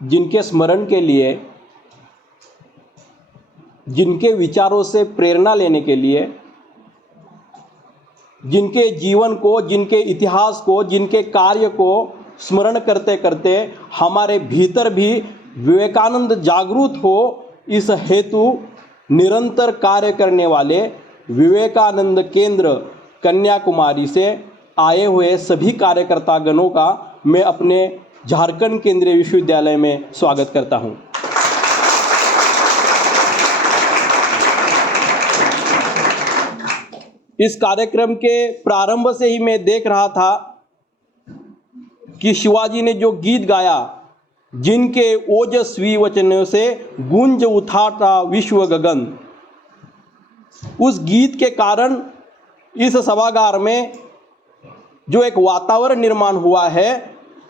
जिनके स्मरण के लिए, जिनके विचारों से प्रेरणा लेने के लिए, जिनके जीवन को, जिनके इतिहास को, जिनके कार्य को स्मरण करते करते हमारे भीतर भी विवेकानंद जागृत हो, इस हेतु निरंतर कार्य करने वाले विवेकानंद केंद्र कन्याकुमारी से आए हुए सभी कार्यकर्ता गणों का मैं अपने झारखंड केंद्रीय विश्वविद्यालय में स्वागत करता हूं। इस कार्यक्रम के प्रारंभ से ही मैं देख रहा था कि शिवाजी ने जो गीत गाया, जिनके ओजस्वी वचनों से गूंज उठाता विश्व गगन, उस गीत के कारण इस सभागार में जो एक वातावरण निर्माण हुआ है,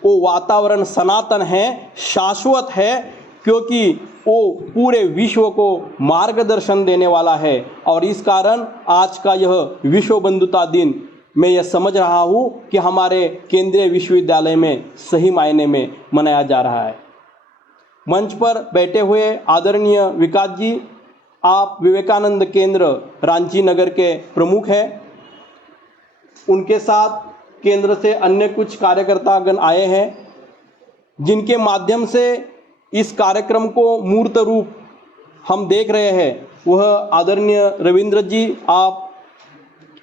वो वातावरण सनातन है, शाश्वत है, क्योंकि वो पूरे विश्व को मार्गदर्शन देने वाला है। और इस कारण आज का यह विश्व बंधुता दिन मैं यह समझ रहा हूँ कि हमारे केंद्रीय विश्वविद्यालय में सही मायने में मनाया जा रहा है। मंच पर बैठे हुए आदरणीय विकास जी, आप विवेकानंद केंद्र रांची नगर के प्रमुख हैं। उनके साथ केंद्र से अन्य कुछ कार्यकर्तागण आए हैं, जिनके माध्यम से इस कार्यक्रम को मूर्त रूप हम देख रहे हैं। वह आदरणीय रविंद्र जी, आप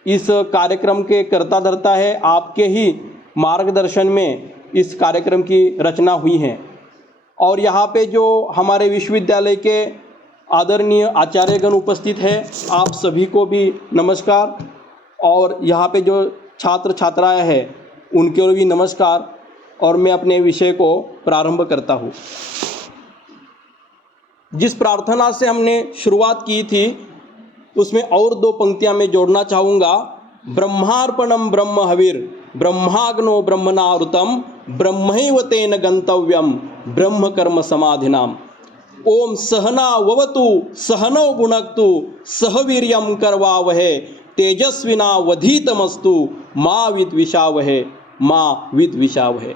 इस कार्यक्रम के कर्ता धर्ता है, आपके ही मार्गदर्शन में इस कार्यक्रम की रचना हुई है। और यहाँ पे जो हमारे विश्वविद्यालय के आदरणीय आचार्यगण उपस्थित है, आप सभी को भी नमस्कार। और यहाँ पे जो छात्र छात्राएं हैं, उनके भी नमस्कार। और मैं अपने विषय को प्रारंभ करता हूँ। जिस प्रार्थना से हमने शुरुआत की थी, उसमें और दो पंक्तियां मैं जोड़ना चाहूँगा। ब्रह्मार्पणम ब्रह्म हविर ब्रह्माग्नो ब्रह्मणावृतम ब्रह्मैव तेन गंतव्यम ब्रह्म कर्म समाधिनाम। ओम सहना ववतु सहनौ भुनक्तु सह वीर्यं करवावहे तेजस्विना वधीतमस्तु मां विद्विषावहे मां विद्विषावहे।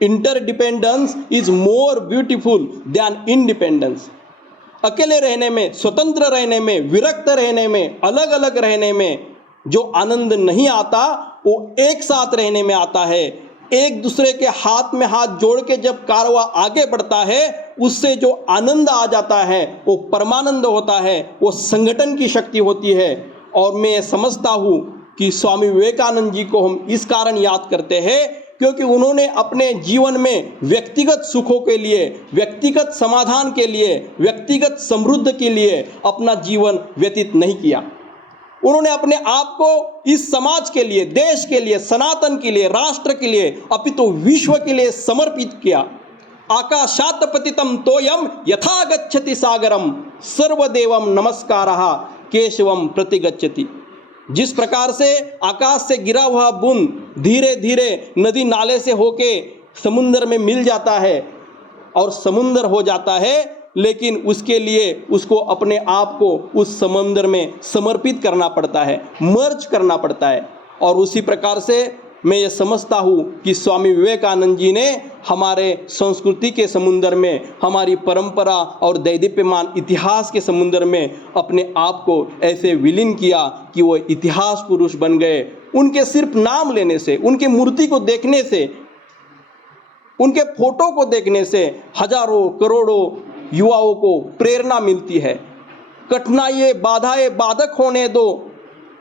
Interdependence is more beautiful than independence. अकेले रहने में, स्वतंत्र रहने में, विरक्त रहने में, अलग अलग रहने में जो आनंद नहीं आता, वो एक साथ रहने में आता है। एक दूसरे के हाथ में हाथ जोड़ के जब कारवां आगे बढ़ता है, उससे जो आनंद आ जाता है वो परमानंद होता है, वो संगठन की शक्ति होती है। और मैं समझता हूँ कि स्वामी विवेकानंद जी को हम इस कारण याद करते हैं क्योंकि उन्होंने अपने जीवन में व्यक्तिगत सुखों के लिए, व्यक्तिगत समाधान के लिए, व्यक्तिगत समृद्धि के लिए अपना जीवन व्यतीत नहीं किया। उन्होंने अपने आप को इस समाज के लिए, देश के लिए, सनातन के लिए, राष्ट्र के लिए, अपितु विश्व के लिए समर्पित किया। आकाशात् पतितं तोयम यथा गच्छति सागरम सर्वदेवम नमस्कारः केशवम प्रतिगच्छति। जिस प्रकार से आकाश से गिरा हुआ बूंद धीरे धीरे नदी नाले से होके समुद्र में मिल जाता है और समुद्र हो जाता है, लेकिन उसके लिए उसको अपने आप को उस समुद्र में समर्पित करना पड़ता है, मर्ज करना पड़ता है। और उसी प्रकार से मैं ये समझता हूँ कि स्वामी विवेकानंद जी ने हमारे संस्कृति के समुद्र में, हमारी परंपरा और दैदीप्यमान इतिहास के समुद्र में अपने आप को ऐसे विलीन किया कि वो इतिहास पुरुष बन गए। उनके सिर्फ नाम लेने से, उनके मूर्ति को देखने से, उनके फोटो को देखने से हजारों करोड़ों युवाओं को प्रेरणा मिलती है। कठिनाइयाँ बाधाएं बाधक होने दो,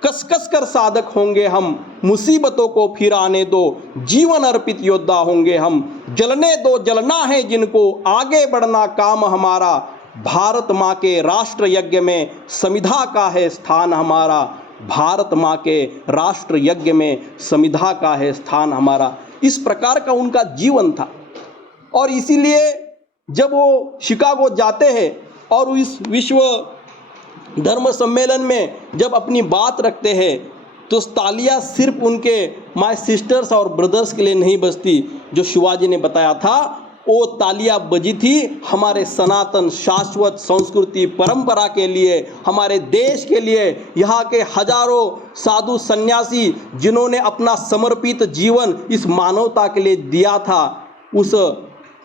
कस कस कर साधक होंगे हम, मुसीबतों को फिर आने दो, जीवन अर्पित योद्धा होंगे हम। जलने दो जलना है जिनको, आगे बढ़ना काम हमारा। भारत माँ के राष्ट्र यज्ञ में समिधा का है स्थान हमारा। भारत माँ के राष्ट्र यज्ञ में समिधा का है स्थान हमारा। इस प्रकार का उनका जीवन था। और इसीलिए जब वो शिकागो जाते हैं और इस विश्व धर्म सम्मेलन में जब अपनी बात रखते हैं तो तालियां सिर्फ उनके माय सिस्टर्स और ब्रदर्स के लिए नहीं बजती। जो शिवाजी ने बताया था वो तालियां बजी थी हमारे सनातन शाश्वत संस्कृति परंपरा के लिए, हमारे देश के लिए। यहाँ के हजारों साधु सन्यासी जिन्होंने अपना समर्पित जीवन इस मानवता के लिए दिया था, उस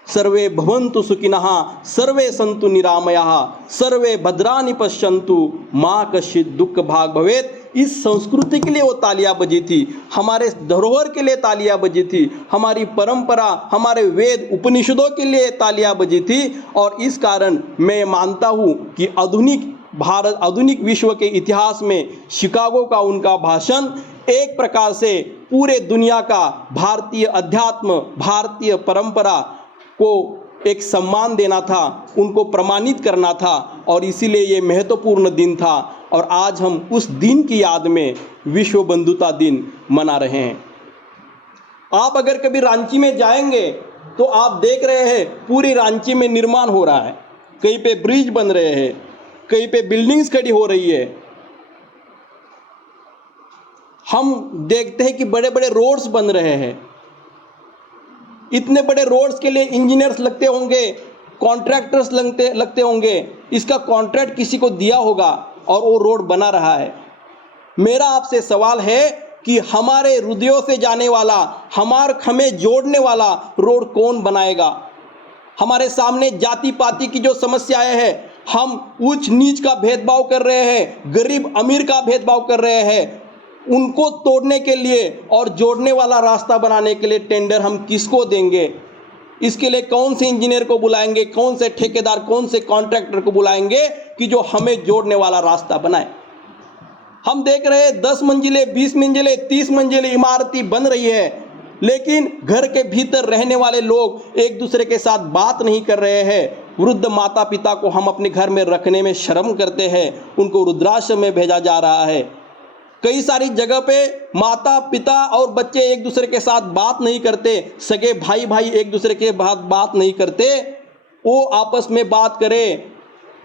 सर्वे भवन्तु सुखिनः सर्वे सन्तु निरामयाः सर्वे भद्राणि पश्यन्तु मा कश्चित् दुःख भाग् भवेत्। इस संस्कृति के लिए वो तालियां बजी थी, हमारे धरोहर के लिए तालियां बजी थी, हमारी परंपरा हमारे वेद उपनिषदों के लिए तालियां बजी थी। और इस कारण मैं मानता हूँ कि आधुनिक विश्व के इतिहास में शिकागो का उनका भाषण एक प्रकार से पूरे दुनिया का भारतीय अध्यात्म भारतीय परंपरा को एक सम्मान देना था, उनको प्रमाणित करना था। और इसीलिए ये महत्वपूर्ण दिन था और आज हम उस दिन की याद में विश्व बंधुता दिन मना रहे हैं। आप अगर कभी रांची में जाएंगे तो आप देख रहे हैं पूरी रांची में निर्माण हो रहा है, कहीं पे ब्रिज बन रहे हैं, कहीं पे बिल्डिंग्स खड़ी हो रही है। हम देखते हैं कि बड़े बड़े रोड्स बन रहे हैं। इतने बड़े रोड्स के लिए इंजीनियर्स लगते होंगे, कॉन्ट्रैक्टर्स लगते होंगे, इसका कॉन्ट्रैक्ट किसी को दिया होगा और वो रोड बना रहा है। मेरा आपसे सवाल है कि हमारे हृदयों से जाने वाला, हमें जोड़ने वाला रोड कौन बनाएगा? हमारे सामने जाति पाति की जो समस्याएं हैं, हम ऊंच नीच का भेदभाव कर रहे हैं, गरीब अमीर का भेदभाव कर रहे हैं, उनको तोड़ने के लिए और जोड़ने वाला रास्ता बनाने के लिए टेंडर हम किसको देंगे? इसके लिए कौन से इंजीनियर को बुलाएंगे, कौन से ठेकेदार, कौन से कॉन्ट्रैक्टर को बुलाएंगे कि जो हमें जोड़ने वाला रास्ता बनाए? हम देख रहे हैं 10 मंजिले 20 मंजिले 30 मंजिले इमारतें बन रही है, लेकिन घर के भीतर रहने वाले लोग एक दूसरे के साथ बात नहीं कर रहे हैं। वृद्ध माता पिता को हम अपने घर में रखने में शर्म करते हैं, उनको वृद्धाश्रम में भेजा जा रहा है। कई सारी जगह पे माता पिता और बच्चे एक दूसरे के साथ बात नहीं करते, सगे भाई भाई एक दूसरे के साथ बात नहीं करते। वो आपस में बात करें,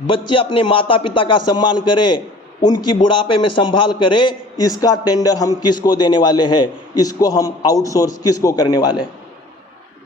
बच्चे अपने माता पिता का सम्मान करें, उनकी बुढ़ापे में संभाल करें। इसका टेंडर हम किसको देने वाले हैं? इसको हम आउटसोर्स किसको करने वाले हैं?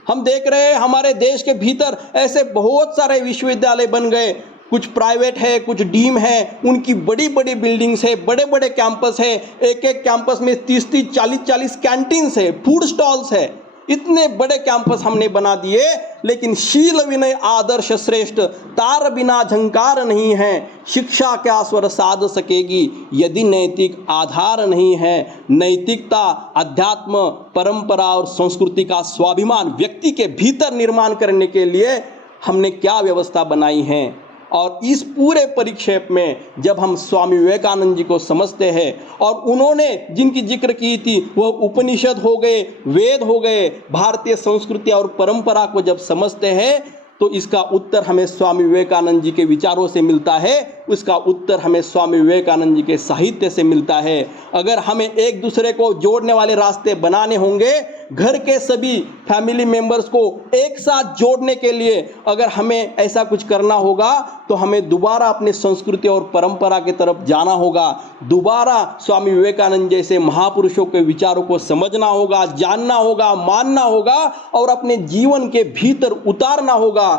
हम देख रहे हैं हमारे देश के भीतर ऐसे बहुत सारे विश्वविद्यालय बन गए, कुछ प्राइवेट है, कुछ डीम है, उनकी बड़ी बड़ी बिल्डिंग्स है, बड़े बड़े कैंपस है। एक एक कैंपस में 30-30 40-40 कैंटीन्स है, फूड स्टॉल्स है। इतने बड़े कैंपस हमने बना दिए, लेकिन शील विनय आदर्श श्रेष्ठ तार बिना झंकार नहीं है। शिक्षा क्या स्वर साध सकेगी यदि नैतिक आधार नहीं है? नैतिकता, अध्यात्म, परंपरा और संस्कृति का स्वाभिमान व्यक्ति के भीतर निर्माण करने के लिए हमने क्या व्यवस्था बनाई है? और इस पूरे परिक्षेप में जब हम स्वामी विवेकानंद जी को समझते हैं और उन्होंने जिनकी जिक्र की थी वह उपनिषद हो गए, वेद हो गए, भारतीय संस्कृति और परंपरा को जब समझते हैं तो इसका उत्तर हमें स्वामी विवेकानंद जी के विचारों से मिलता है, उसका उत्तर हमें स्वामी विवेकानंद जी के साहित्य से मिलता है। अगर हमें एक दूसरे को जोड़ने वाले रास्ते बनाने होंगे, घर के सभी फैमिली मेंबर्स को एक साथ जोड़ने के लिए अगर हमें ऐसा कुछ करना होगा तो हमें दोबारा अपने संस्कृति और परंपरा की तरफ जाना होगा, दोबारा स्वामी विवेकानंद जैसे महापुरुषों के विचारों को समझना होगा, जानना होगा, मानना होगा और अपने जीवन के भीतर उतारना होगा।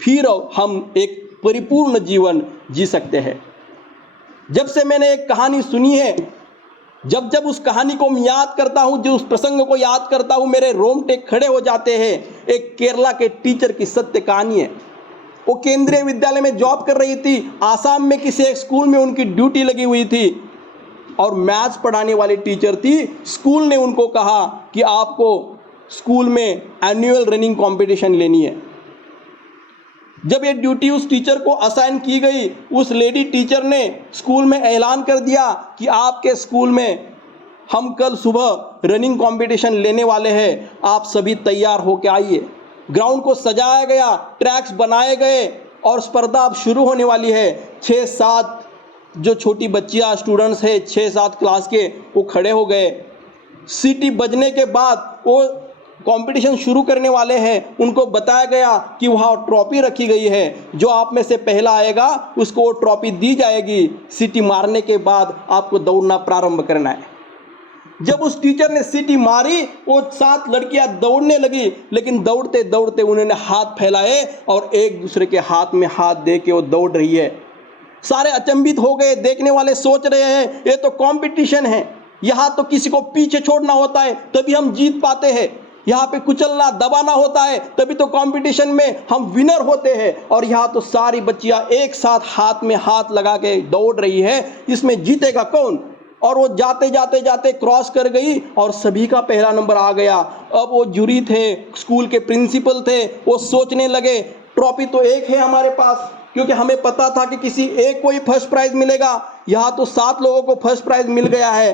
फिर हम एक परिपूर्ण जीवन जी सकते हैं। जब से मैंने एक कहानी सुनी है, जब जब उस कहानी को मैं याद करता हूँ, जो उस प्रसंग को याद करता हूँ, मेरे रोंगटे खड़े हो जाते हैं। एक केरला के टीचर की सत्य कहानी है। वो केंद्रीय विद्यालय में जॉब कर रही थी, आसाम में किसी एक स्कूल में उनकी ड्यूटी लगी हुई थी और मैथ्स पढ़ाने वाली टीचर थी। स्कूल ने उनको कहा कि आपको स्कूल में एनुअल रनिंग कंपटीशन लेनी है। जब ये ड्यूटी उस टीचर को असाइन की गई, उस लेडी टीचर ने स्कूल में ऐलान कर दिया कि आपके स्कूल में हम कल सुबह रनिंग कंपटीशन लेने वाले हैं, आप सभी तैयार होकर आइए। ग्राउंड को सजाया गया, ट्रैक्स बनाए गए और स्पर्धा अब शुरू होने वाली है। 6-7 जो छोटी बच्चियां स्टूडेंट्स हैं 6-7 क्लास के, वो खड़े हो गए। सीटी बजने के बाद वो कंपटीशन शुरू करने वाले हैं उनको बताया गया कि वहाँ ट्रॉफी रखी गई है, जो आप में से पहला आएगा उसको वो ट्रॉफी दी जाएगी। सीटी मारने के बाद आपको दौड़ना प्रारंभ करना है। जब उस टीचर ने सीटी मारी वो 7 लड़कियां दौड़ने लगी, लेकिन दौड़ते दौड़ते उन्होंने हाथ फैलाए और एक दूसरे के हाथ में हाथ दे के वो दौड़ रही है। सारे अचंभित हो गए, देखने वाले सोच रहे हैं ये तो कंपटीशन है, यहाँ तो किसी को पीछे छोड़ना होता है तभी हम जीत पाते हैं, यहाँ पे कुचलना दबाना होता है तभी तो कंपटीशन में हम विनर होते हैं, और यहाँ तो सारी बच्चियां एक साथ हाथ में हाथ लगा के दौड़ रही है, इसमें जीतेगा कौन। और वो जाते जाते जाते क्रॉस कर गई और सभी का पहला नंबर आ गया। अब वो जूरी थे, स्कूल के प्रिंसिपल थे, वो सोचने लगे ट्रॉफी तो एक है हमारे पास, क्योंकि हमें पता था कि किसी एक को ही फर्स्ट प्राइज मिलेगा, यहाँ तो 7 लोगों को फर्स्ट प्राइज मिल गया है।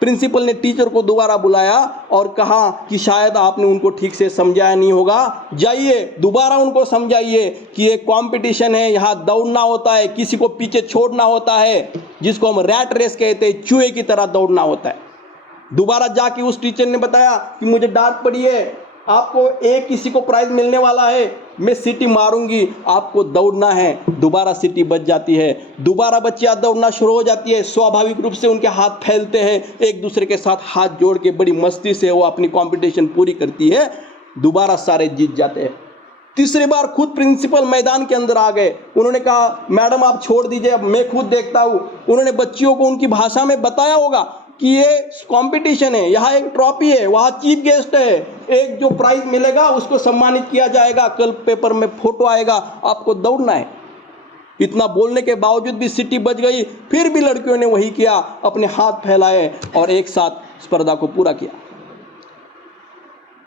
प्रिंसिपल ने टीचर को दोबारा बुलाया और कहा कि शायद आपने उनको ठीक से समझाया नहीं होगा, जाइए दोबारा उनको समझाइए कि ये कंपटीशन है, यहाँ दौड़ना होता है, किसी को पीछे छोड़ना होता है, जिसको हम रैट रेस कहते हैं, चूहे की तरह दौड़ना होता है। दोबारा जाके उस टीचर ने बताया कि मुझे डांट पड़ी है, आपको एक किसी को प्राइज मिलने वाला है, मैं सीटी मारूंगी, आपको दौड़ना है। दोबारा सीटी बज जाती है, दोबारा बच्चियां दौड़ना शुरू हो जाती है। स्वाभाविक रूप से उनके हाथ फैलते हैं, एक दूसरे के साथ हाथ जोड़ के बड़ी मस्ती से वो अपनी कंपटीशन पूरी करती है, दोबारा सारे जीत जाते हैं। तीसरी बार खुद प्रिंसिपल मैदान के अंदर आ गए, उन्होंने कहा मैडम आप छोड़ दीजिए, अब मैं खुद देखता हूँ। उन्होंने बच्चियों को उनकी भाषा में बताया होगा कि ये कंपटीशन है, यहाँ एक ट्रॉफी है, वहाँ चीफ गेस्ट है, एक जो प्राइज मिलेगा उसको सम्मानित किया जाएगा, कल पेपर में फोटो आएगा, आपको दौड़ना है। इतना बोलने के बावजूद भी सीटी बज गई, फिर भी लड़कियों ने वही किया, अपने हाथ फैलाए और एक साथ स्पर्धा को पूरा किया।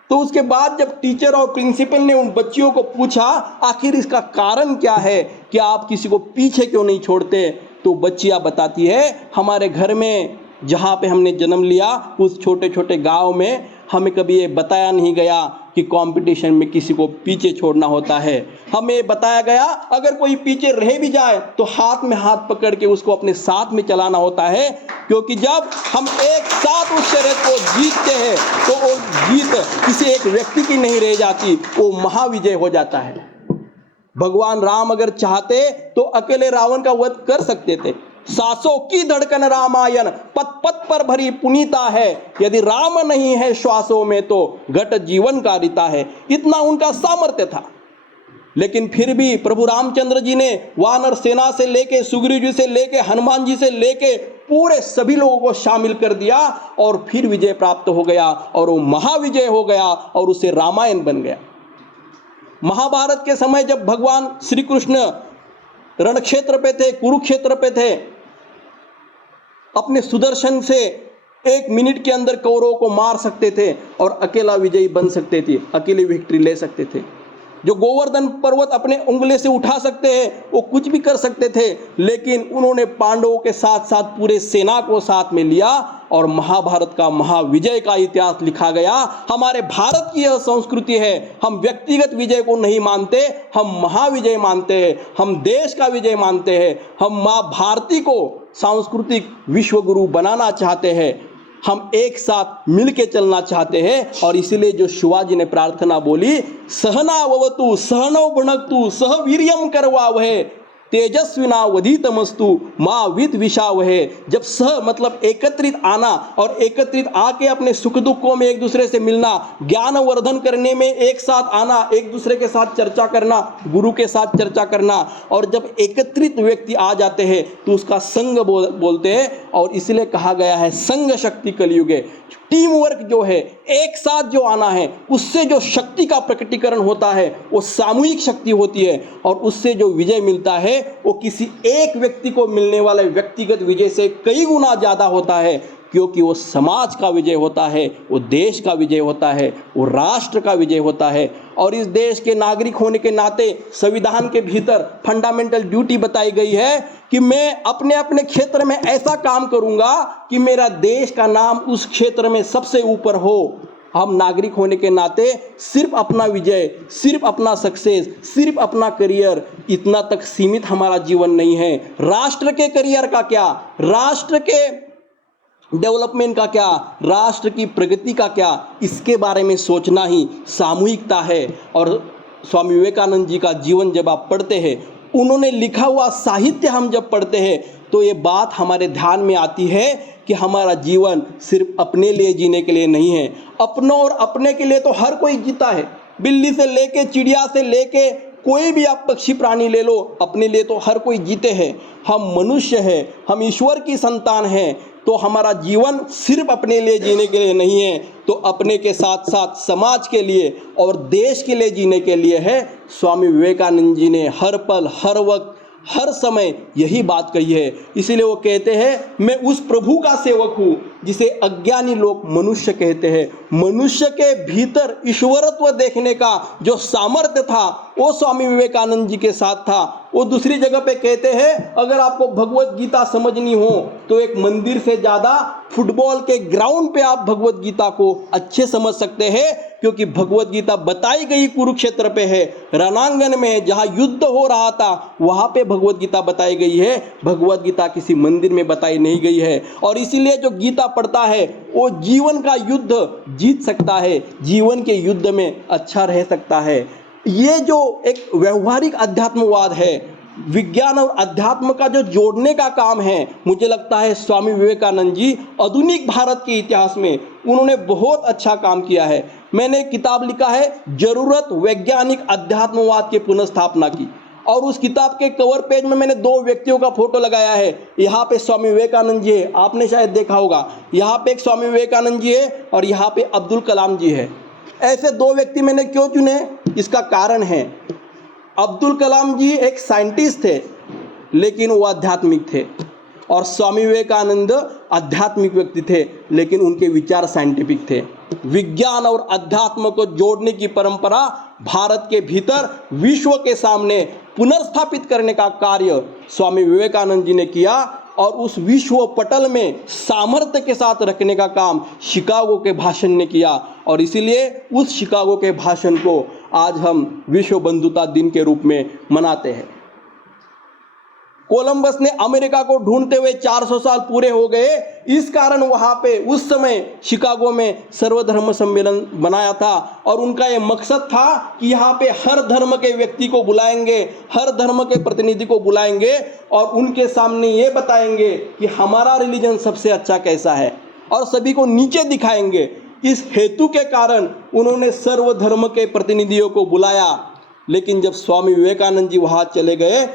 तो उसके बाद जब टीचर और प्रिंसिपल ने उन बच्चियों को पूछा आखिर इसका कारण क्या है कि आप किसी को पीछे क्यों नहीं छोड़ते, तो बच्चियां बताती है हमारे घर में जहाँ पे हमने जन्म लिया उस छोटे छोटे गांव में हमें कभी ये बताया नहीं गया कि कंपटीशन में किसी को पीछे छोड़ना होता है। हमें बताया गया अगर कोई पीछे रह भी जाए तो हाथ में हाथ पकड़ के उसको अपने साथ में चलाना होता है, क्योंकि जब हम एक साथ उस शर्यत को जीतते हैं तो वो जीत किसी एक व्यक्ति की नहीं रह जाती, वो महाविजय हो जाता है। भगवान राम अगर चाहते तो अकेले रावण का वध कर सकते थे। सांसों की धड़कन रामायण पथ पथ पर भरी पुनीता है, यदि राम नहीं है श्वासों में तो घट जीवन का रीता है, इतना उनका सामर्थ्य था। लेकिन फिर भी प्रभु रामचंद्र जी ने वानर सेना से लेके सुग्रीव जी से लेके हनुमान जी से लेके पूरे सभी लोगों को शामिल कर दिया और फिर विजय प्राप्त हो गया और वो महाविजय हो गया और उसे रामायण बन गया। महाभारत के समय जब भगवान श्री कृष्ण रणक्षेत्र पे थे, कुरुक्षेत्र पे थे, अपने सुदर्शन से 1 मिनट के अंदर कौरवों को मार सकते थे और अकेला विजयी बन सकते थे, अकेले विक्ट्री ले सकते थे। जो गोवर्धन पर्वत अपने उंगली से उठा सकते हैं वो कुछ भी कर सकते थे, लेकिन उन्होंने पांडवों के साथ साथ पूरे सेना को साथ में लिया और महाभारत का महाविजय का इतिहास लिखा गया। हमारे भारत की यह संस्कृति है, हम व्यक्तिगत विजय को नहीं मानते, हम महाविजय मानते हैं, हम देश का विजय मानते हैं, हम माँ भारती को सांस्कृतिक विश्व गुरु बनाना चाहते हैं, हम एक साथ मिलके चलना चाहते हैं। और इसलिए जो शिवाजी ने प्रार्थना बोली सहनावतु सहनौ भुनक्तु सह वीर्यम करवावहे तेजस्विना वधितमस्तु माँ विद विषावहे। जब सह मतलब एकत्रित आना और एकत्रित आके अपने सुख दुखों में एक दूसरे से मिलना, ज्ञान वर्धन करने में एक साथ आना, एक दूसरे के साथ चर्चा करना, गुरु के साथ चर्चा करना, और जब एकत्रित व्यक्ति आ जाते हैं तो उसका संग बोलते हैं। और इसलिए कहा गया है संग शक्ति कलयुगे। टीम वर्क जो है, एक साथ जो आना है, उससे जो शक्ति का प्रकटीकरण होता है वो सामूहिक शक्ति होती है, और उससे जो विजय मिलता है वो किसी एक व्यक्ति को मिलने वाले व्यक्तिगत विजय से कई गुना ज़्यादा होता है, क्योंकि वो समाज का विजय होता है, वो देश का विजय होता है, वो राष्ट्र का विजय होता है। और इस देश के नागरिक होने के नाते संविधान के भीतर फंडामेंटल ड्यूटी बताई गई है कि मैं अपने अपने क्षेत्र में ऐसा काम करूंगा कि मेरा देश का नाम उस क्षेत्र में सबसे ऊपर हो। हम नागरिक होने के नाते सिर्फ अपना विजय, सिर्फ अपना सक्सेस, सिर्फ अपना करियर, इतना तक सीमित हमारा जीवन नहीं है। राष्ट्र के करियर का क्या, राष्ट्र के डेवलपमेंट का क्या, राष्ट्र की प्रगति का क्या, इसके बारे में सोचना ही सामूहिकता है। और स्वामी विवेकानंद जी का जीवन जब आप पढ़ते हैं, उन्होंने लिखा हुआ साहित्य हम जब पढ़ते हैं, तो ये बात हमारे ध्यान में आती है कि हमारा जीवन सिर्फ अपने लिए जीने के लिए नहीं है। अपनों और अपने के लिए तो हर कोई जीता है, बिल्ली से लेके चिड़िया से लेके कोई भी आप पक्षी प्राणी ले लो, अपने लिए तो हर कोई जीते हैं। हम मनुष्य हैं, हम ईश्वर की संतान हैं, तो हमारा जीवन सिर्फ अपने लिए जीने के लिए नहीं है, तो अपने के साथ साथ समाज के लिए और देश के लिए जीने के लिए है। स्वामी विवेकानंद जी ने हर पल, हर वक्त, हर समय यही बात कही है। इसीलिए वो कहते हैं, मैं उस प्रभु का सेवक हूँ जिसे अज्ञानी लोग मनुष्य कहते हैं। मनुष्य के भीतर ईश्वरत्व देखने का जो सामर्थ्य था, वो स्वामी विवेकानंद जी के साथ था। वो दूसरी जगह पे कहते हैं, अगर आपको भगवत गीता समझनी हो तो एक मंदिर से ज़्यादा फुटबॉल के ग्राउंड पे आप भगवत गीता को अच्छे समझ सकते हैं, क्योंकि भगवत गीता बताई गई कुरुक्षेत्र पे है, रणांगन में है, जहाँ युद्ध हो रहा था वहाँ पे भगवत गीता बताई गई है। भगवत गीता किसी मंदिर में बताई नहीं गई है। और इसीलिए जो गीता पढ़ता है वो जीवन का युद्ध जीत सकता है, जीवन के युद्ध में अच्छा रह सकता है। ये जो एक व्यवहारिक अध्यात्मवाद है, विज्ञान और अध्यात्म का जो जोड़ने का काम है, मुझे लगता है स्वामी विवेकानंद जी आधुनिक भारत के इतिहास में उन्होंने बहुत अच्छा काम किया है। मैंने एक किताब लिखा है, जरूरत वैज्ञानिक अध्यात्मवाद की पुनर्स्थापना की, और उस किताब के कवर पेज में मैंने दो व्यक्तियों का फोटो लगाया है। यहाँ पे स्वामी विवेकानंद जी है, आपने शायद देखा होगा, यहाँ पे एक स्वामी विवेकानंद जी है और यहाँ पे अब्दुल कलाम जी है। ऐसे दो व्यक्ति मैंने क्यों चुने, इसका कारण है, अब्दुल कलाम जी एक साइंटिस्ट थे लेकिन वो आध्यात्मिक थे, और स्वामी विवेकानंद आध्यात्मिक व्यक्ति थे लेकिन उनके विचार साइंटिफिक थे। विज्ञान और अध्यात्म को जोड़ने की परंपरा भारत के भीतर विश्व के सामने पुनर्स्थापित करने का कार्य स्वामी विवेकानंद जी ने किया, और उस विश्व पटल में सामर्थ्य के साथ रखने का काम शिकागो के भाषण ने किया। और इसीलिए उस शिकागो के भाषण को आज हम विश्व बंधुता दिन के रूप में मनाते हैं। कोलंबस ने अमेरिका को ढूंढते हुए 400 साल पूरे हो गए, इस कारण वहाँ पे उस समय शिकागो में सर्वधर्म सम्मेलन बनाया था, और उनका ये मकसद था कि यहाँ पे हर धर्म के व्यक्ति को बुलाएंगे, हर धर्म के प्रतिनिधि को बुलाएंगे और उनके सामने ये बताएंगे कि हमारा रिलीजन सबसे अच्छा कैसा है, और सभी को नीचे दिखाएंगे। इस हेतु के कारण उन्होंने सर्वधर्म के प्रतिनिधियों को बुलाया। लेकिन जब स्वामी विवेकानंद जी वहाँ चले गए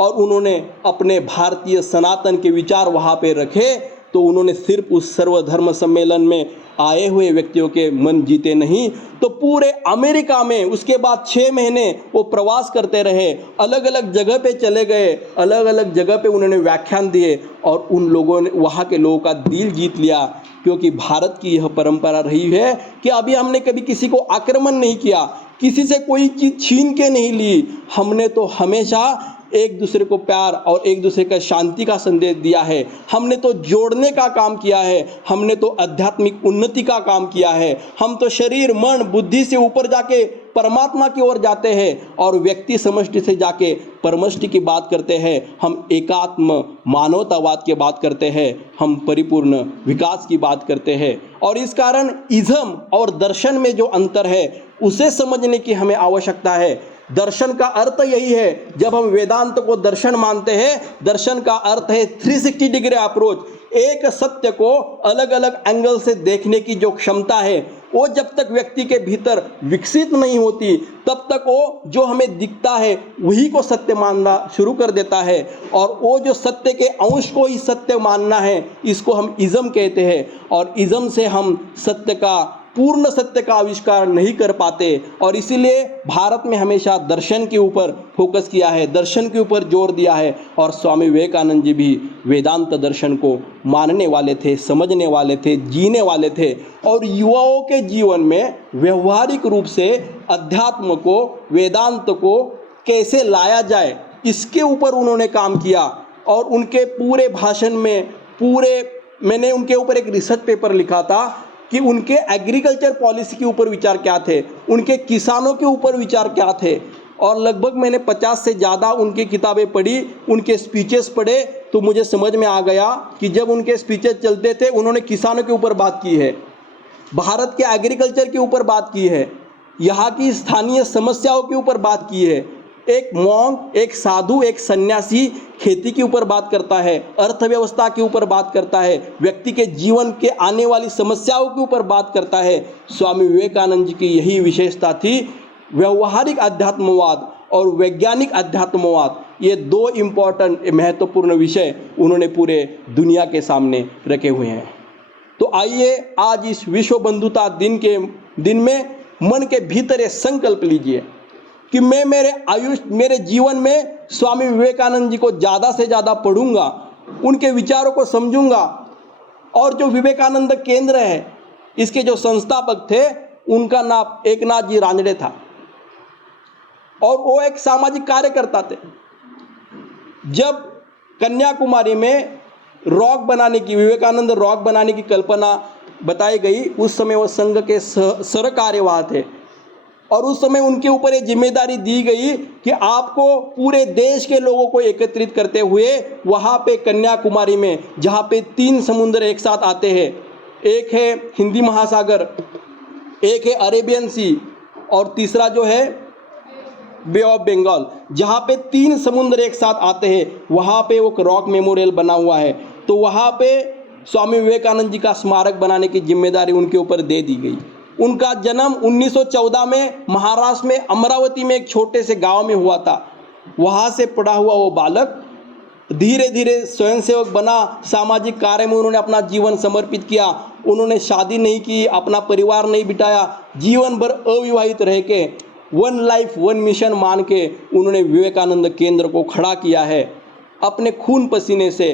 और उन्होंने अपने भारतीय सनातन के विचार वहाँ पे रखे, तो उन्होंने सिर्फ उस सर्वधर्म सम्मेलन में आए हुए व्यक्तियों के मन जीते नहीं, तो पूरे अमेरिका में उसके बाद 6 महीने वो प्रवास करते रहे, अलग अलग जगह पे चले गए, अलग अलग जगह पे उन्होंने व्याख्यान दिए, और उन लोगों ने, वहाँ के लोगों का दिल जीत लिया। क्योंकि भारत की यह परंपरा रही है कि अभी हमने कभी किसी को आक्रमण नहीं किया, किसी से कोई चीज़ छीन के नहीं ली, हमने तो हमेशा एक दूसरे को प्यार और एक दूसरे का शांति का संदेश दिया है। हमने तो जोड़ने का काम किया है, हमने तो आध्यात्मिक उन्नति का काम किया है। हम तो शरीर मन बुद्धि से ऊपर जाके परमात्मा की ओर जाते हैं और व्यक्ति समष्टि से जाके परमष्टि की बात करते हैं। हम एकात्म मानवतावाद की बात करते हैं, हम परिपूर्ण विकास की बात करते हैं। और इस कारण इज़्म और दर्शन में जो अंतर है उसे समझने की हमें आवश्यकता है। दर्शन का अर्थ यही है, जब हम वेदांत को दर्शन मानते हैं, दर्शन का अर्थ है 360 डिग्री अप्रोच, एक सत्य को अलग अलग एंगल से देखने की जो क्षमता है, वो जब तक व्यक्ति के भीतर विकसित नहीं होती तब तक वो जो हमें दिखता है वही को सत्य मानना शुरू कर देता है, और वो जो सत्य के अंश को ही सत्य मानना है, इसको हम इज़्म कहते हैं। और इज़्म से हम सत्य का, पूर्ण सत्य का आविष्कार नहीं कर पाते, और इसीलिए भारत में हमेशा दर्शन के ऊपर फोकस किया है, दर्शन के ऊपर जोर दिया है। और स्वामी विवेकानंद जी भी वेदांत दर्शन को मानने वाले थे, समझने वाले थे, जीने वाले थे, और युवाओं के जीवन में व्यवहारिक रूप से अध्यात्म को, वेदांत को कैसे लाया जाए, इसके ऊपर उन्होंने काम किया। और उनके पूरे भाषण में मैंने उनके ऊपर एक रिसर्च पेपर लिखा था कि उनके एग्रीकल्चर पॉलिसी के ऊपर विचार क्या थे, उनके किसानों के ऊपर विचार क्या थे। और लगभग मैंने 50 से ज़्यादा उनकी किताबें पढ़ी, उनके स्पीचेस पढ़े, तो मुझे समझ में आ गया कि जब उनके स्पीचेस चलते थे उन्होंने किसानों के ऊपर बात की है, भारत के एग्रीकल्चर के ऊपर बात की है, यहाँ की स्थानीय समस्याओं के ऊपर बात की है। एक मॉन्क, एक साधु, एक सन्यासी खेती के ऊपर बात करता है, अर्थव्यवस्था के ऊपर बात करता है, व्यक्ति के जीवन के आने वाली समस्याओं के ऊपर बात करता है। स्वामी विवेकानंद जी की यही विशेषता थी। व्यवहारिक अध्यात्मवाद और वैज्ञानिक अध्यात्मवाद, ये दो इम्पॉर्टेंट महत्वपूर्ण विषय उन्होंने पूरे दुनिया के सामने रखे हुए हैं। तो आइए आज इस विश्व बंधुता दिन में मन के भीतर ये संकल्प लीजिए कि मैं मेरे जीवन में स्वामी विवेकानंद जी को ज़्यादा से ज़्यादा पढ़ूंगा, उनके विचारों को समझूंगा। और जो विवेकानंद केंद्र है, इसके जो संस्थापक थे, उनका नाम एकनाथ जी रानडे था और वो एक सामाजिक कार्यकर्ता थे। जब कन्याकुमारी में विवेकानंद रॉक बनाने की कल्पना बताई गई, उस समय वो संघ के सर कार्यवाह थे और उस समय उनके ऊपर ये जिम्मेदारी दी गई कि आपको पूरे देश के लोगों को एकत्रित करते हुए वहाँ पे कन्याकुमारी में, जहाँ पे 3 समुद्र एक साथ आते हैं, एक है हिंदी महासागर, एक है अरेबियन सी और तीसरा जो है बे ऑफ बंगाल, जहाँ पे 3 समुद्र एक साथ आते हैं, वहाँ पे वो रॉक मेमोरियल बना हुआ है। तो वहाँ पे स्वामी विवेकानंद जी का स्मारक बनाने की जिम्मेदारी उनके ऊपर दे दी गई। उनका जन्म 1914 में महाराष्ट्र में अमरावती में एक छोटे से गांव में हुआ था। वहाँ से पढ़ा हुआ वो बालक धीरे धीरे स्वयंसेवक बना, सामाजिक कार्य में उन्होंने अपना जीवन समर्पित किया। उन्होंने शादी नहीं की, अपना परिवार नहीं बिताया, जीवन भर अविवाहित रह के वन लाइफ वन मिशन मान के उन्होंने विवेकानंद केंद्र को खड़ा किया है। अपने खून पसीने से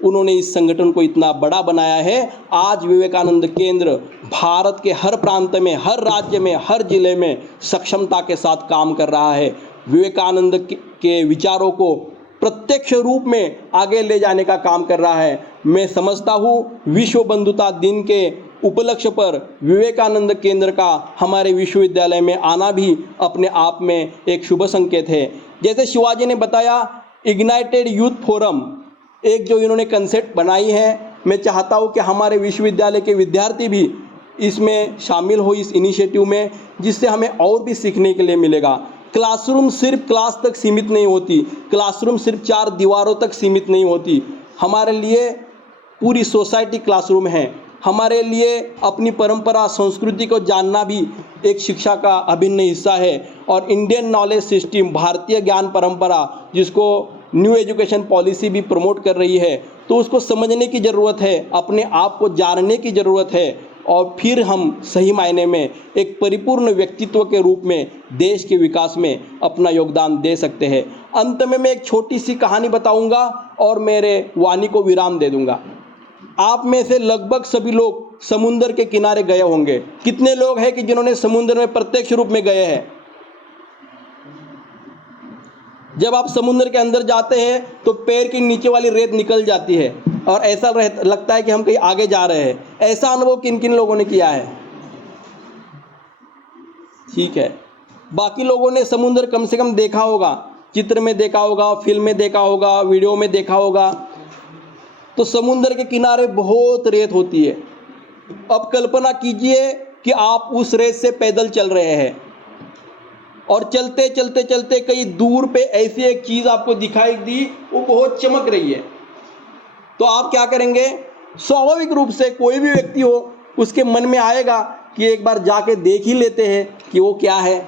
उन्होंने इस संगठन को इतना बड़ा बनाया है। आज विवेकानंद केंद्र भारत के हर प्रांत में, हर राज्य में, हर जिले में सक्षमता के साथ काम कर रहा है। विवेकानंद के विचारों को प्रत्यक्ष रूप में आगे ले जाने का काम कर रहा है। मैं समझता हूँ विश्व बंधुता दिन के उपलक्ष्य पर विवेकानंद केंद्र का हमारे विश्वविद्यालय में आना भी अपने आप में एक शुभ संकेत है। जैसे शिवाजी ने बताया, इग्नाइटेड यूथ फोरम एक जो इन्होंने कंसेप्ट बनाई है, मैं चाहता हूँ कि हमारे विश्वविद्यालय के विद्यार्थी भी इसमें शामिल हो इस इनिशिएटिव में, जिससे हमें और भी सीखने के लिए मिलेगा। क्लासरूम सिर्फ क्लास तक सीमित नहीं होती, क्लासरूम सिर्फ 4 दीवारों तक सीमित नहीं होती। हमारे लिए पूरी सोसाइटी क्लासरूम है। हमारे लिए अपनी परंपरा संस्कृति को जानना भी एक शिक्षा का अभिन्न हिस्सा है। और इंडियन नॉलेज सिस्टम, भारतीय ज्ञान परंपरा, जिसको न्यू एजुकेशन पॉलिसी भी प्रमोट कर रही है, तो उसको समझने की ज़रूरत है, अपने आप को जानने की ज़रूरत है, और फिर हम सही मायने में एक परिपूर्ण व्यक्तित्व के रूप में देश के विकास में अपना योगदान दे सकते हैं। अंत में मैं एक छोटी सी कहानी बताऊंगा और मेरे वाणी को विराम दे दूंगा। आप में से लगभग सभी लोग समुद्र के किनारे गए होंगे। कितने लोग हैं कि जिन्होंने समुद्र में प्रत्यक्ष रूप में गए हैं? जब आप समुद्र के अंदर जाते हैं तो पैर के नीचे वाली रेत निकल जाती है और ऐसा लगता है कि हम कहीं आगे जा रहे हैं। ऐसा अनुभव किन किन लोगों ने किया है? ठीक है, बाकी लोगों ने समुद्र कम से कम देखा होगा, चित्र में देखा होगा, फिल्म में देखा होगा, वीडियो में देखा होगा। तो समुद्र के किनारे बहुत रेत होती है। अब कल्पना कीजिए कि आप उस रेत से पैदल चल रहे हैं और चलते चलते चलते कहीं दूर पे ऐसी एक चीज़ आपको दिखाई दी, वो बहुत चमक रही है। तो आप क्या करेंगे? स्वाभाविक रूप से कोई भी व्यक्ति हो, उसके मन में आएगा कि एक बार जाके देख ही लेते हैं कि वो क्या है।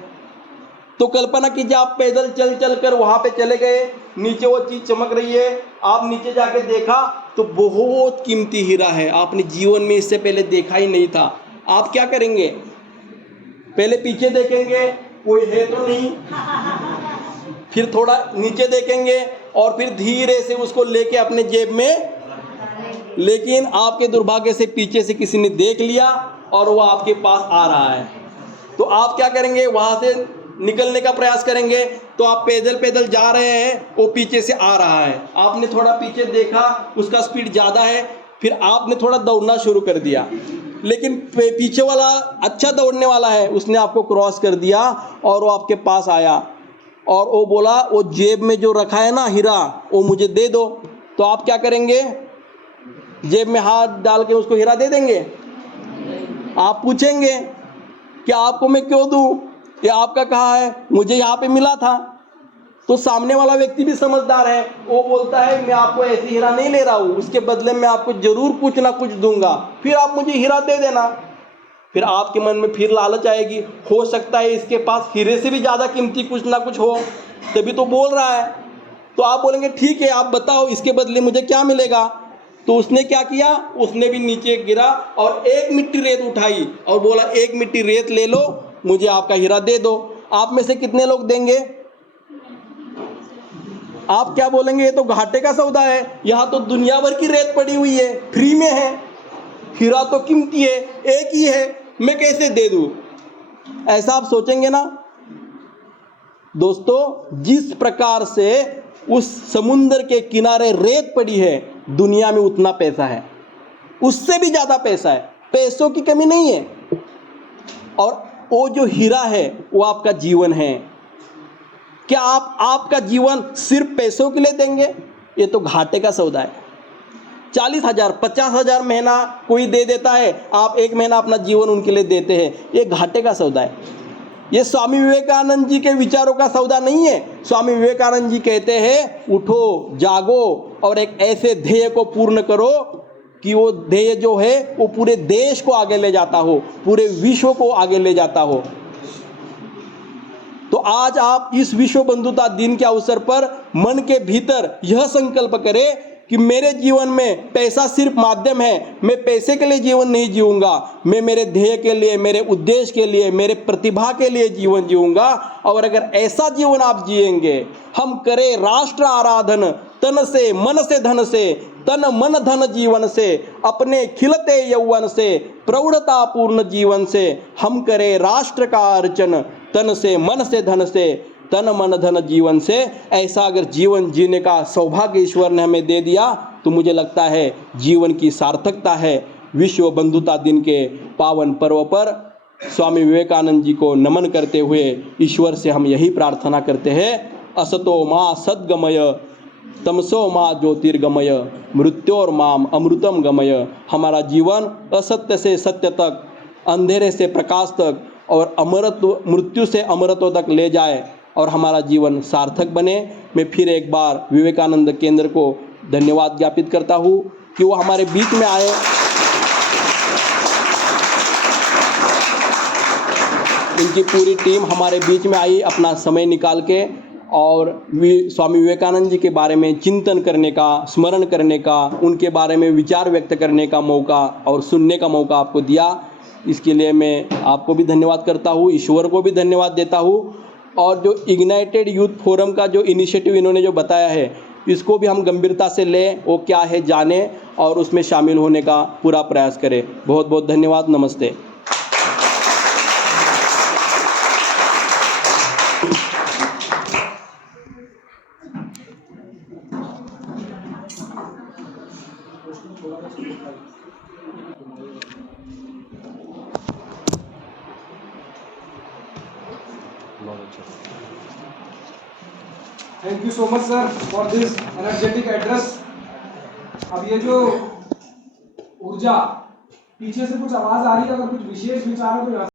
तो कल्पना कीजिए आप पैदल चल चल कर वहाँ पे चले गए, नीचे वो चीज़ चमक रही है, आप नीचे जाके देखा तो बहुत कीमती हीरा है, आपने जीवन में इससे पहले देखा ही नहीं था। आप क्या करेंगे? पहले पीछे देखेंगे, कोई है तो नहीं, फिर थोड़ा नीचे देखेंगे और फिर धीरे से उसको लेके अपने जेब में, लेकिन आपके दुर्भाग्य से पीछे से किसी ने देख लिया और वो आपके पास आ रहा है। तो आप क्या करेंगे? वहाँ से निकलने का प्रयास करेंगे। तो आप पैदल पैदल जा रहे हैं, वो पीछे से आ रहा है, आपने थोड़ा पीछे देखा, उसका स्पीड ज़्यादा है, फिर आपने थोड़ा दौड़ना शुरू कर दिया, लेकिन पीछे वाला अच्छा दौड़ने वाला है, उसने आपको क्रॉस कर दिया और वो आपके पास आया। और वो बोला वो जेब में जो रखा है ना हीरा वो मुझे दे दो, तो आप क्या करेंगे? जेब में हाथ डाल के उसको हीरा दे देंगे? आप पूछेंगे कि आपको मैं क्यों दूं, ये आपका कहाँ है, मुझे यहाँ पे मिला था। तो सामने वाला व्यक्ति भी समझदार है, वो बोलता है मैं आपको ऐसी हीरा नहीं ले रहा हूँ, उसके बदले में आपको जरूर कुछ ना कुछ दूंगा, फिर आप मुझे हीरा दे देना। फिर आपके मन में फिर लालच आएगी, हो सकता है इसके पास हीरे से भी ज़्यादा कीमती कुछ ना कुछ हो, तभी तो बोल रहा है। तो आप बोलेंगे ठीक है, आप बताओ इसके बदले मुझे क्या मिलेगा। तो उसने क्या किया, उसने भी नीचे गिरा और एक मिट्टी रेत उठाई और बोला एक मिट्टी रेत ले लो, मुझे आपका हीरा दे दो। आप में से कितने लोग देंगे? आप क्या बोलेंगे, ये तो घाटे का सौदा है, यहाँ तो दुनिया भर की रेत पड़ी हुई है, फ्री में है, हीरा तो कीमती है, एक ही है, मैं कैसे दे दूं? ऐसा आप सोचेंगे ना। दोस्तों, जिस प्रकार से उस समुद्र के किनारे रेत पड़ी है, दुनिया में उतना पैसा है, उससे भी ज्यादा पैसा है, पैसों की कमी नहीं है। और वो जो हीरा है वो आपका जीवन है। क्या आप आपका जीवन सिर्फ पैसों के लिए देंगे? ये तो घाटे का सौदा है। 40,000 50,000 महीना कोई दे देता है, आप एक महीना अपना जीवन उनके लिए देते हैं, ये घाटे का सौदा है। ये स्वामी विवेकानंद जी के विचारों का सौदा नहीं है। स्वामी विवेकानंद जी कहते हैं उठो, जागो और एक ऐसे ध्येय को पूर्ण करो कि वो ध्येय जो है वो पूरे देश को आगे ले जाता हो, पूरे विश्व को आगे ले जाता हो। तो आज आप इस विश्व बंधुता दिन के अवसर पर मन के भीतर यह संकल्प करें कि मेरे जीवन में पैसा सिर्फ माध्यम है, मैं पैसे के लिए जीवन नहीं जीऊंगा, मैं मेरे ध्येय के लिए, मेरे उद्देश्य के लिए, मेरे प्रतिभा के लिए जीवन जीऊंगा। और अगर ऐसा जीवन आप जिएंगे, हम करें राष्ट्र आराधन तन से मन से धन से, तन मन धन जीवन से, अपने खिलते यौवन से, प्रौढ़ता पूर्ण जीवन से, हम करें राष्ट्र का अर्चन तन से मन से धन से, तन मन धन जीवन से। ऐसा अगर जीवन जीने का सौभाग्य ईश्वर ने हमें दे दिया तो मुझे लगता है जीवन की सार्थकता है। विश्व बंधुता दिन के पावन पर्व पर स्वामी विवेकानंद जी को नमन करते हुए ईश्वर से हम यही प्रार्थना करते हैं, असतो मां सद्गमय तमसो मां ज्योतिर्गमय मृत्योर माम अमृतम गमय। हमारा जीवन असत्य से सत्य तक, अंधेरे से प्रकाश तक और अमरत्व मृत्यु से अमरत्व तक ले जाए और हमारा जीवन सार्थक बने। मैं फिर एक बार विवेकानंद केंद्र को धन्यवाद ज्ञापित करता हूँ कि वो हमारे बीच में आए। इनकी पूरी टीम हमारे बीच में आई अपना समय निकाल के, और स्वामी विवेकानंद जी के बारे में चिंतन करने का, स्मरण करने का, उनके बारे में विचार व्यक्त करने का मौका और सुनने का मौका आपको दिया। इसके लिए मैं आपको भी धन्यवाद करता हूँ, ईश्वर को भी धन्यवाद देता हूँ। और जो इग्नाइटेड यूथ फोरम का जो इनिशिएटिव इन्होंने जो बताया है, इसको भी हम गंभीरता से लें, वो क्या है जानें और उसमें शामिल होने का पूरा प्रयास करें। बहुत बहुत धन्यवाद। नमस्ते। Thank you so much sir for this energetic address. अब ये जो ऊर्जा, पीछे से कुछ आवाज आ रही है, अगर कुछ विशेष विचार हो तो